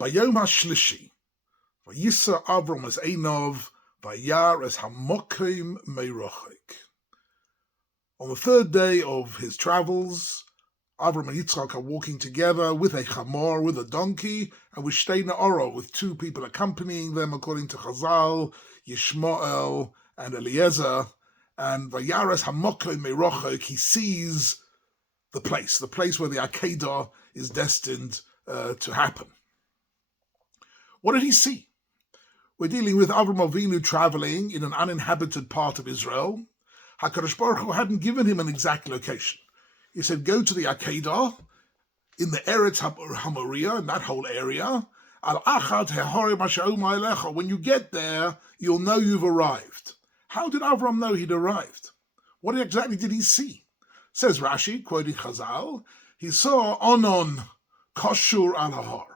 Bayom HaShlishi, Vayisa Avram as Einov, Vayar as Hamokim Meirochik. On the third day of his travels, Avram and Yitzchak are walking together with a chamor, with a donkey, and with shtei na'orah, with two people accompanying them, according to Chazal, Yishmael and Eliezer. And Vayaras Hamokim Meirochik, he sees the place where the Akedah is destined to happen. What did he see? We're dealing with Avraham Avinu traveling in an uninhabited part of Israel. HaKadosh Baruch Hu hadn't given him an exact location. He said, go to the Akedah, in the Eretz HaMoriah, in that whole area. When you get there, you'll know you've arrived. How did Avram know he'd arrived? What exactly did he see? Says Rashi, quoting Chazal, he saw Onon Koshur al Hahar.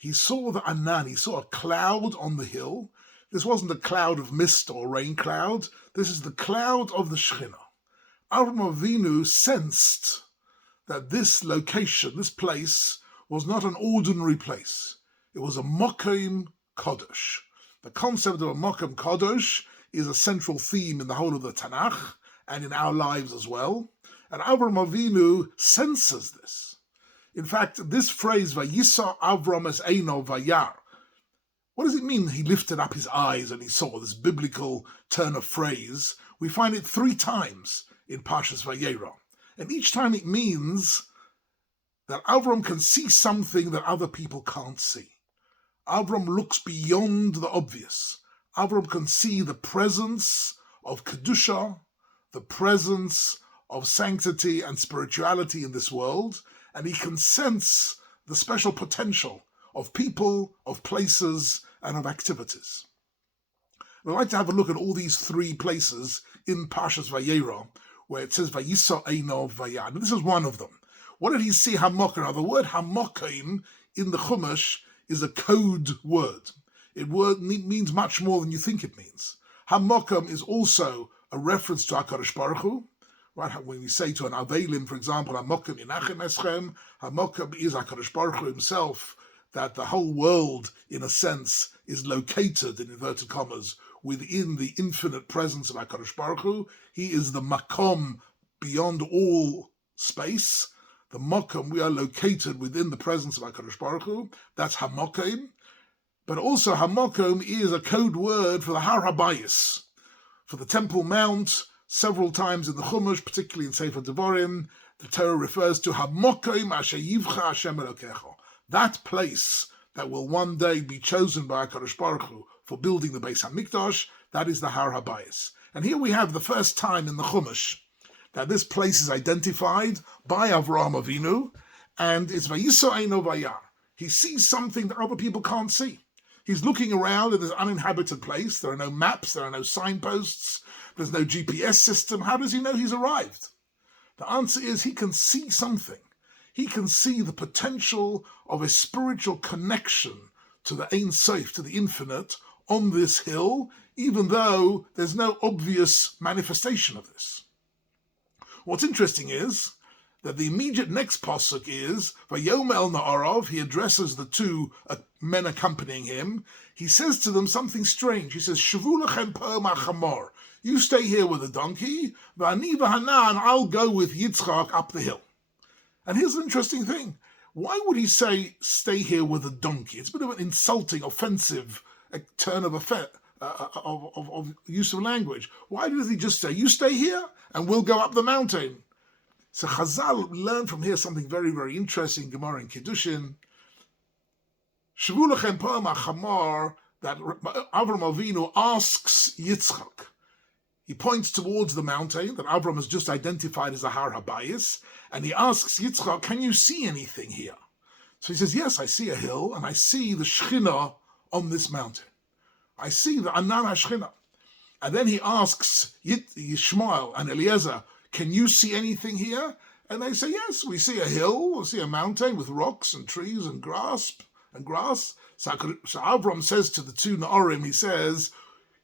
He saw the Anan, he saw a cloud on the hill. This wasn't a cloud of mist or rain cloud. This is the cloud of the Shekhinah. Avraham Avinu sensed that this location, this place, was not an ordinary place. It was a Mokim Kodesh. The concept of a Mokim Kodesh is a central theme in the whole of the Tanakh and in our lives as well. And Avraham Avinu senses this. In fact, this phrase, Vayisa Avram es Eino Vayar, what does it mean he lifted up his eyes and he saw this biblical turn of phrase? We find it 3 times in Parshas Vayeira. And each time it means that Avram can see something that other people can't see. Avram looks beyond the obvious. Avram can see the presence of Kedusha, the presence of sanctity and spirituality in this world, and he can sense the special potential of people, of places, and of activities. I'd like to have a look at all these 3 places in Parshas Vayeira, where it says Vayisa Eino Vayar. And this is one of them. What did he see Hamokim? Now, the word Hamokim in the Chumash is a code word. It means much more than you think it means. Hamokim is also a reference to HaKadosh Baruch Hu. Right? When we say to an Avelim, for example, Hamokim Inachem Eschem, Hamokim is HaKadosh Baruch Hu himself, that the whole world, in a sense, is located, in inverted commas, within the infinite presence of HaKadosh Baruch Hu. He is the Makom beyond all space. The Makom, we are located within the presence of HaKadosh Baruch Hu. That's Hamokim. But also Hamokim is a code word for the Har HaBayis, for the Temple Mount. Several times in the Chumash, particularly in Sefer Devarim, the Torah refers to Hamokim asher yivcha Hashem Elokecha, that place that will one day be chosen by HaKadosh Baruch Hu for building the Beis HaMikdash. That is the Har HaBayis. And here we have the first time in the Chumash that this place is identified by Avraham Avinu, and it's Vayisa Eino Vayar. He sees something that other people can't see. He's looking around in this uninhabited place. There are no maps, there are no signposts, there's no GPS system. How does he know he's arrived? The answer is he can see something. He can see the potential of a spiritual connection to the Ein Sof, to the infinite, on this hill, even though there's no obvious manifestation of this. What's interesting is that the immediate next pasuk is Vayom el Na'arav. He addresses the 2 men accompanying him. He says to them something strange. He says, Shavu lachem po ma'chamor. You stay here with the donkey, v'ani v'hanan, I'll go with Yitzchak up the hill. And here's an interesting thing. Why would he say, stay here with the donkey? It's a bit of an insulting, offensive turn of use of language. Why does he just say, you stay here and we'll go up the mountain? So Chazal learned from here something very, very interesting, Gemara in Kiddushin. Shavu lachem po ma'chamor, that Avraham Avinu asks Yitzchak. He points towards the mountain that Avraham has just identified as a Har HaBayis, and he asks Yitzchak, can you see anything here? So he says, yes, I see a hill, and I see the Shekhinah on this mountain. I see the Anan HaShekhinah. And then he asks Yishmael and Eliezer, can you see anything here? And they say, yes, we see a hill, we see a mountain with rocks and trees and grass. So Avram says to the 2 Na'orim, he says,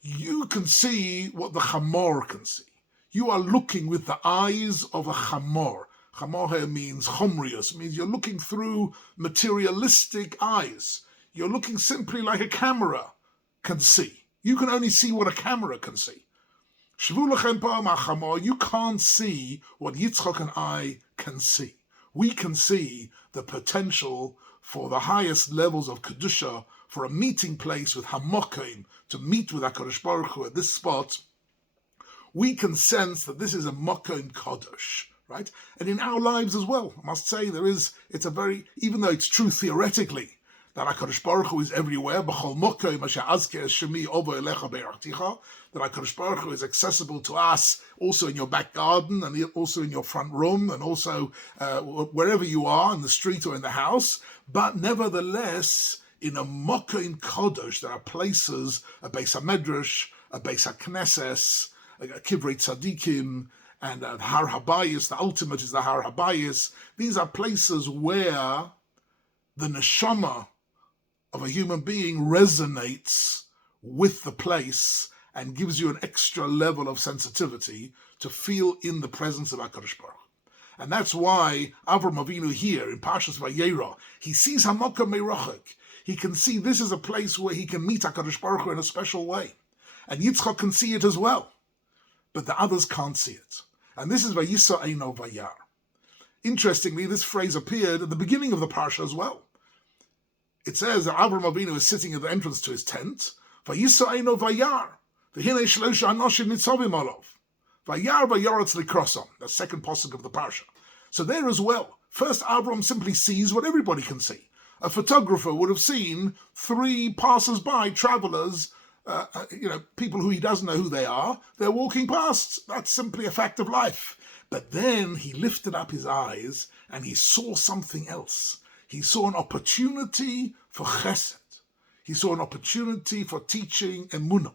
you can see what the Chamor can see. You are looking with the eyes of a Chamor. Chamor here means chomrius, means you're looking through materialistic eyes. You're looking simply like a camera can see. You can only see what a camera can see. You can't see what Yitzchak and I can see. We can see the potential for the highest levels of Kedusha, for a meeting place with Hamokim, to meet with HaKadosh Baruch Hu at this spot. We can sense that this is a Mokim Kodesh, right? And in our lives as well, I must say, even though it's true theoretically, that HaKadosh Baruch Hu is everywhere, that HaKadosh Baruch Hu is accessible to us also in your back garden and also in your front room and also wherever you are, in the street or in the house. But nevertheless, in a Mokim Kodesh, there are places, a Beis HaMedrash, a Beis HaKnesses, a Kivrei Tzadikim, and Har Habayis, the ultimate is the Har Habayis. These are places where the neshama of a human being resonates with the place and gives you an extra level of sensitivity to feel in the presence of HaKadosh Baruch. And that's why Avraham Avinu here in Parshas Vayeira, he sees Hamokim Meirachik. He can see this is a place where he can meet HaKadosh Baruch Hu in a special way. And Yitzchak can see it as well. But the others can't see it. And this is Vayisa Eino Vayar. Interestingly, this phrase appeared at the beginning of the Parsha as well. It says that Avraham Avinu is sitting at the entrance to his tent. Vayisa Eino Vayar. V'hinei shlosha anoshim nitzavim olav. Vayar vayoretz likrosom. The second pasuk of the Parsha. So there as well. First, Avraham simply sees what everybody can see. A photographer would have seen 3 passers-by, travelers, people who he doesn't know who they are. They're walking past. That's simply a fact of life. But then he lifted up his eyes and he saw something else. He saw an opportunity for chesed. He saw an opportunity for teaching emunah.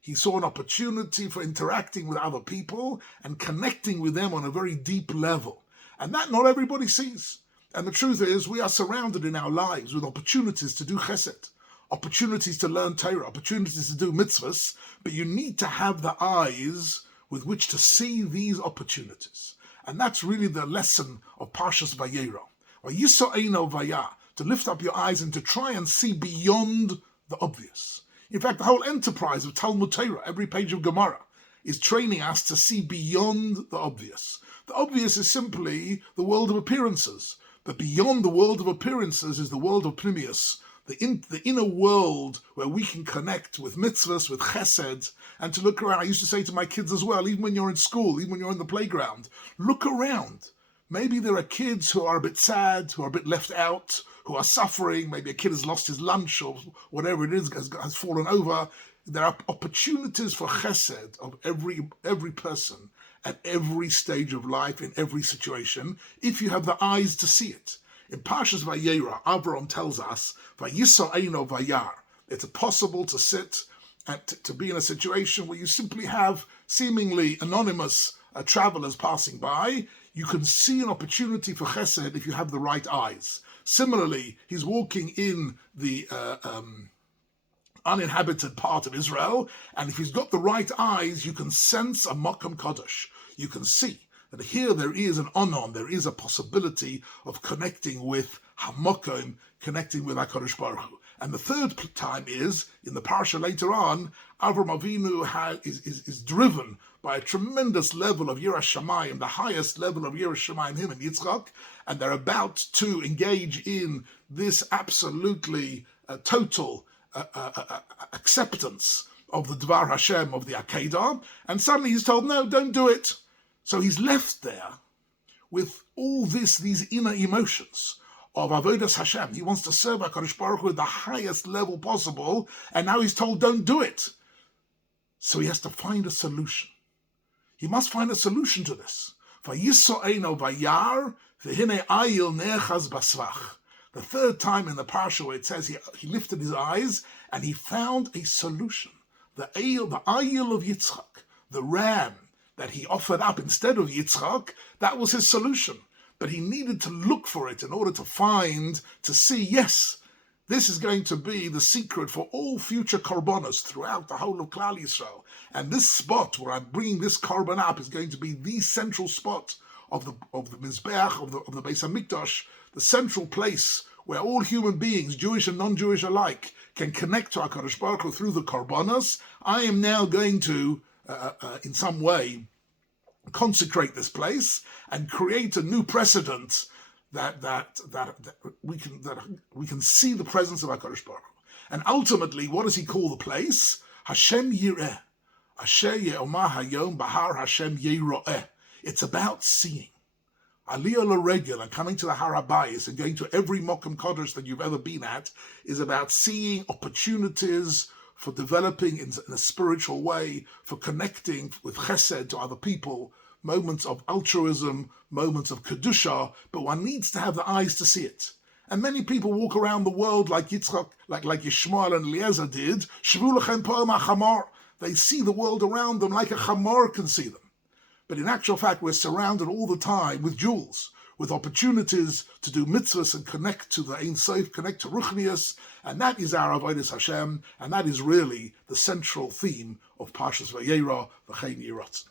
He saw an opportunity for interacting with other people and connecting with them on a very deep level. And that not everybody sees. And the truth is, we are surrounded in our lives with opportunities to do chesed, opportunities to learn Torah, opportunities to do mitzvahs, but you need to have the eyes with which to see these opportunities. And that's really the lesson of Parshas Vayeira. To lift up your eyes and to try and see beyond the obvious. In fact, the whole enterprise of Talmud Torah, every page of Gemara, is training us to see beyond the obvious. The obvious is simply the world of appearances. But beyond the world of appearances is the world of Pnimius, the inner world where we can connect with mitzvahs, with chesed, and to look around. I used to say to my kids as well, even when you're in school, even when you're in the playground, look around. Maybe there are kids who are a bit sad, who are a bit left out, who are suffering. Maybe a kid has lost his lunch or whatever it is, has fallen over. There are opportunities for chesed of every person at every stage of life, in every situation, if you have the eyes to see it. In Parshas Vayeira, Avraham tells us, Vayisa Eino Vayar. It's possible to sit and to be in a situation where you simply have seemingly anonymous travelers passing by. You can see an opportunity for chesed if you have the right eyes. Similarly, he's walking in the uninhabited part of Israel, and if he's got the right eyes, you can sense a Mokum Kodesh. You can see that here there is an onon, there is a possibility of connecting with Hamokim, connecting with HaKadosh Baruch Hu. And the third time is, in the parsha later on, Avraham Avinu is driven by a tremendous level of Yiras Shamayim, the highest level of Yiras Shamayim, him and Yitzchak, and they're about to engage in this absolutely total acceptance of the Dvar Hashem, of the Akedah, and suddenly he's told, no, don't do it. So he's left there with all these inner emotions of Avodas Hashem. He wants to serve HaKadosh Baruch Hu at the highest level possible, and now he's told, don't do it. So he has to find a solution. He must find a solution to this. Vayiso Eino Vayar, v'hinei ayil ne'echaz basvach. The third time in the parsha where it says he lifted his eyes and he found a solution. The ayil of Yitzchak, the ram that he offered up instead of Yitzchak, that was his solution. But he needed to look for it in order to see, yes, this is going to be the secret for all future korbanos throughout the whole of Klal Yisrael. And this spot where I'm bringing this korban up is going to be the central spot of the Mizbeach, of the Beis HaMikdash, the central place where all human beings, Jewish and non-Jewish alike, can connect to HaKadosh Baruch Hu through the korbanos, I am now going to, in some way, consecrate this place and create a new precedent that we can see the presence of HaKadosh Baruch Hu. And ultimately, what does he call the place? Hashem Yireh. Asher Ye'omah Hayom Bahar Hashem Yeroeh. It's about seeing. Aliyah L'Regel and coming to the Har HaBayis and going to every Mokum Kodesh that you've ever been at is about seeing opportunities for developing in a spiritual way, for connecting with chesed to other people, moments of altruism, moments of kedusha, but one needs to have the eyes to see it. And many people walk around the world like Yitzchak, like Yishmael and Eliezer did. Shvu lechem po'em hachamor. They see the world around them like a chamor can see them. But in actual fact, we're surrounded all the time with jewels, with opportunities to do mitzvahs and connect to the Ein Sof, connect to Ruchnius, and that is our Avodas Hashem, and that is really the central theme of Parshas Vayeira, V'chein Yirot.